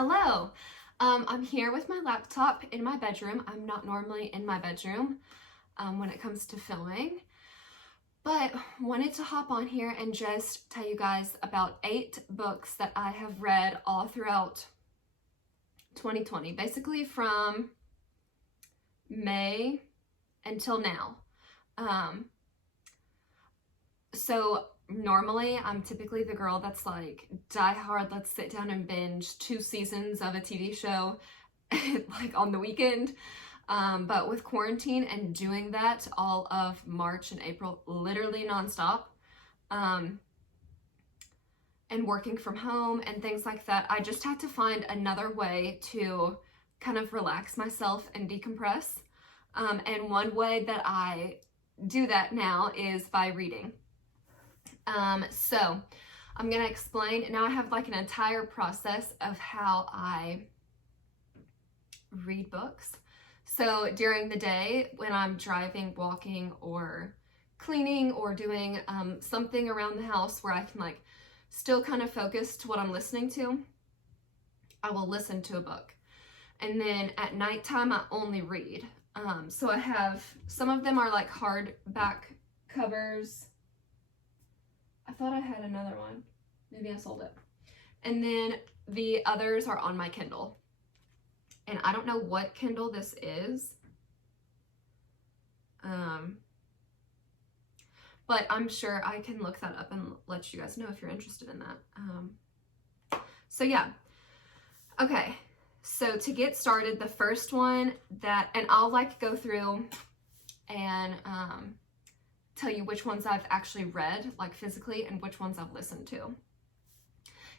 Hello. I'm here with my laptop in my bedroom. I'm not normally in my bedroom when it comes to filming, but wanted to hop on here and just tell you guys about 8 books that I have read all throughout 2020, basically from May until now. So normally I'm typically the girl that's like, die hard, let's sit down and binge 2 seasons of a TV show like on the weekend. But with quarantine and doing that all of March and April, literally nonstop, and working from home and things like that, I just had to find another way to kind of relax myself and decompress. And one way that I do that now is by reading. So I'm going to explain. Now I have like an entire process of how I read books. So during the day when I'm driving, walking, or cleaning, or doing something around the house where I can like still kind of focus to what I'm listening to, I will listen to a book. And then at nighttime I only read. So I have, some of them are like hardback covers. I thought I had another one. Maybe I sold it. And then the others are on my Kindle. And I don't know what Kindle this is. But I'm sure I can look that up and let you guys know if you're interested in that. So yeah. Okay. So to get started, the first one that, and I'll like go through and tell you which ones I've actually read, like physically, and which ones I've listened to.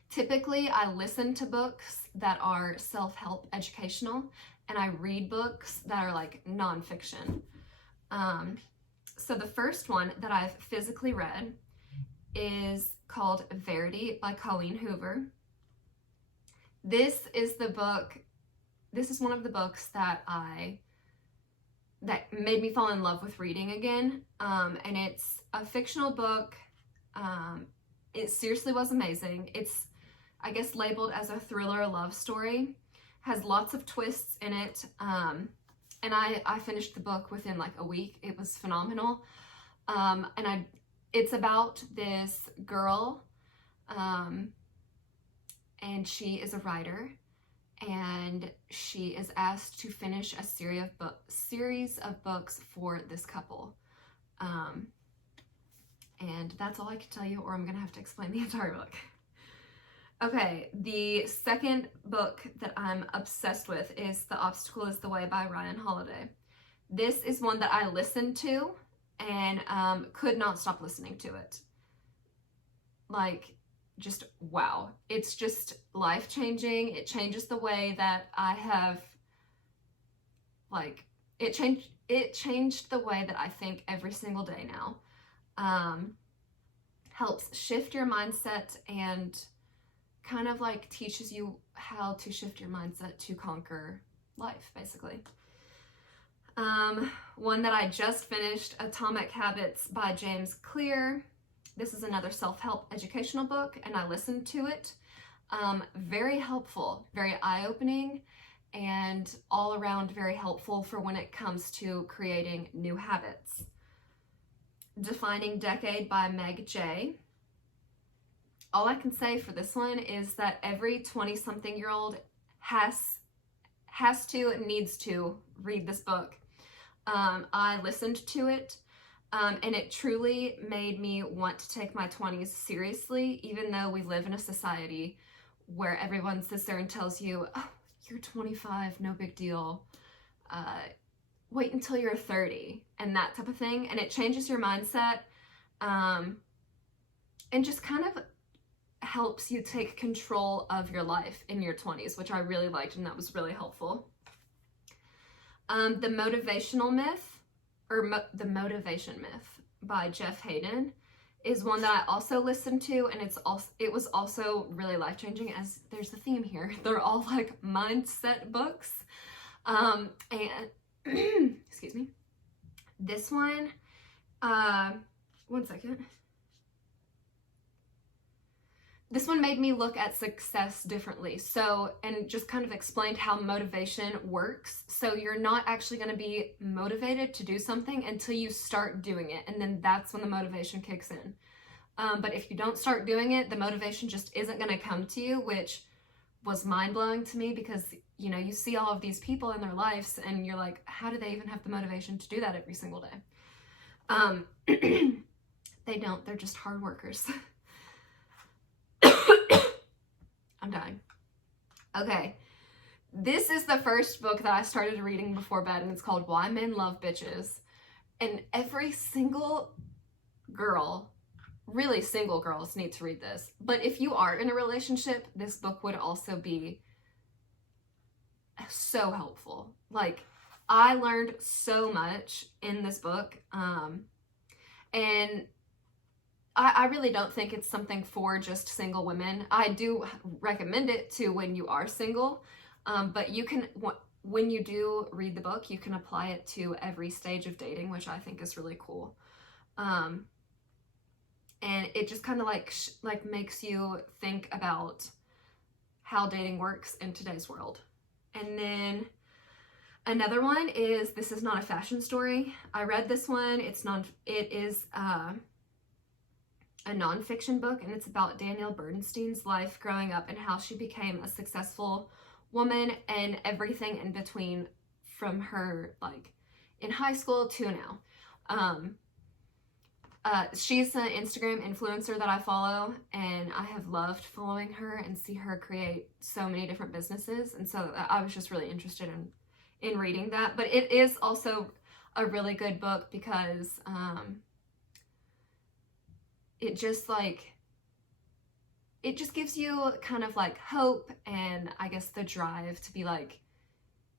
Typically, I listen to books that are self-help educational, and I read books that are like nonfiction. So the first one that I've physically read is called Verity by Colleen Hoover. This is one of the books that made me fall in love with reading again. And it's a fictional book. It seriously was amazing. It's, I guess, labeled as a thriller love story. Has lots of twists in it. And I finished the book within like a week. It was phenomenal. It's about this girl, and she is a writer, and she is asked to finish a series of books for this couple. And that's all I can tell you, or I'm gonna have to explain the entire book. Okay, the second book that I'm obsessed with is The Obstacle is the Way by Ryan Holiday. This is one that I listened to and could not stop listening to it. Like, just wow. It's just life-changing. It changes the way that I have, like, it changed the way that I think every single day now. Helps shift your mindset and kind of like teaches you how to shift your mindset to conquer life, basically. One that I just finished, Atomic Habits by James Clear. This is another self-help educational book, and I listened to it. Very helpful, very eye-opening, and all around very helpful for when it comes to creating new habits. Defining Decade by Meg J. All I can say for this one is that every 20-something-year-old has to and needs to read this book. I listened to it, and it truly made me want to take my 20s seriously, even though we live in a society where everyone sits there and tells you, oh, you're 25, no big deal. Wait until you're 30, and that type of thing. And it changes your mindset, and just kind of helps you take control of your life in your 20s, which I really liked, and that was really helpful. The Motivational Myth, or The Motivation Myth by Jeff Hayden, is one that I also listened to, and it was also really life-changing, as there's a theme here. They're all like mindset books. And excuse me. This one, one second. this one made me look at success differently. So, and just kind of explained how motivation works. So you're not actually going to be motivated to do something until you start doing it. And then that's when the motivation kicks in. But if you don't start doing it, the motivation just isn't going to come to you, which was mind-blowing to me because, you know, you see all of these people in their lives and you're like, how do they even have the motivation to do that every single day? They don't. They're just hard workers. I'm dying. Okay. This is the first book that I started reading before bed, and it's called Why Men Love Bitches. And every single girl, really single girls, need to read this. But if you are in a relationship, this book would also be so helpful. Like, I learned so much in this book. And I really don't think it's something for just single women. I do recommend it to when you are single, but you can, when you do read the book, you can apply it to every stage of dating, which I think is really cool. And it just kind of like makes you think about how dating works in today's world. And then another one is This Is Not a Fashion Story. I read this one. It is a nonfiction book, and it's about Danielle Bernstein's life growing up and how she became a successful woman and everything in between, from her like in high school to now. She's an Instagram influencer that I follow, and I have loved following her and see her create so many different businesses, and so I was just really interested in reading that. But it is also a really good book because it just gives you kind of like hope and I guess the drive to be like,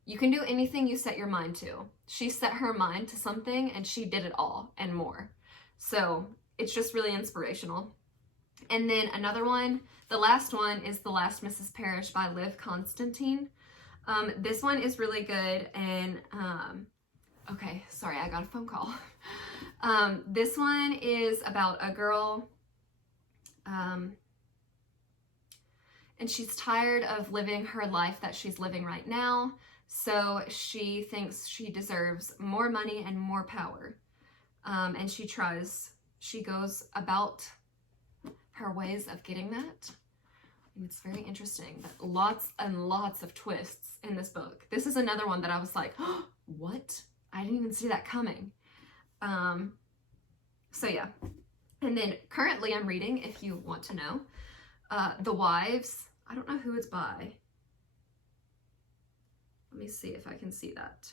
you can do anything you set your mind to. She set her mind to something and she did it all and more. So it's just really inspirational. And then another one, the last one, is The Last Mrs. Parrish by Liv Constantine. This one is really good. And okay, sorry, I got a phone call. This one is about a girl, and she's tired of living her life that she's living right now, so she thinks she deserves more money and more power, and she goes about her ways of getting that, and it's very interesting. But lots and lots of twists in this book. This is another one that I was like, oh, what? I didn't even see that coming. So yeah. And then currently I'm reading, if you want to know, The Wives. I don't know who it's by. Let me see if I can see that.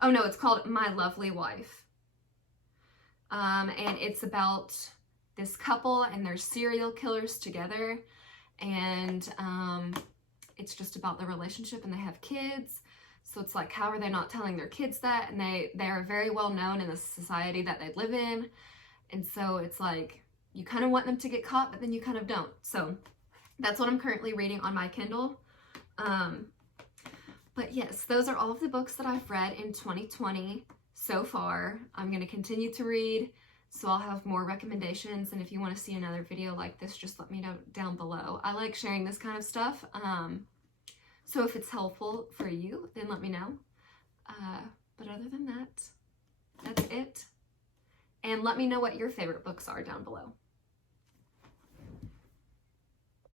Oh no, it's called My Lovely Wife. And it's about this couple and they're serial killers together. And it's just about the relationship, and they have kids. So it's like, how are they not telling their kids that? And they are very well known in the society that they live in. And so it's like, you kind of want them to get caught, but then you kind of don't. So that's what I'm currently reading on my Kindle. But yes, those are all of the books that I've read in 2020 so far. I'm going to continue to read, so I'll have more recommendations. And if you want to see another video like this, just let me know down below. I like sharing this kind of stuff. So if it's helpful for you, then let me know. But other than that, that's it. And let me know what your favorite books are down below.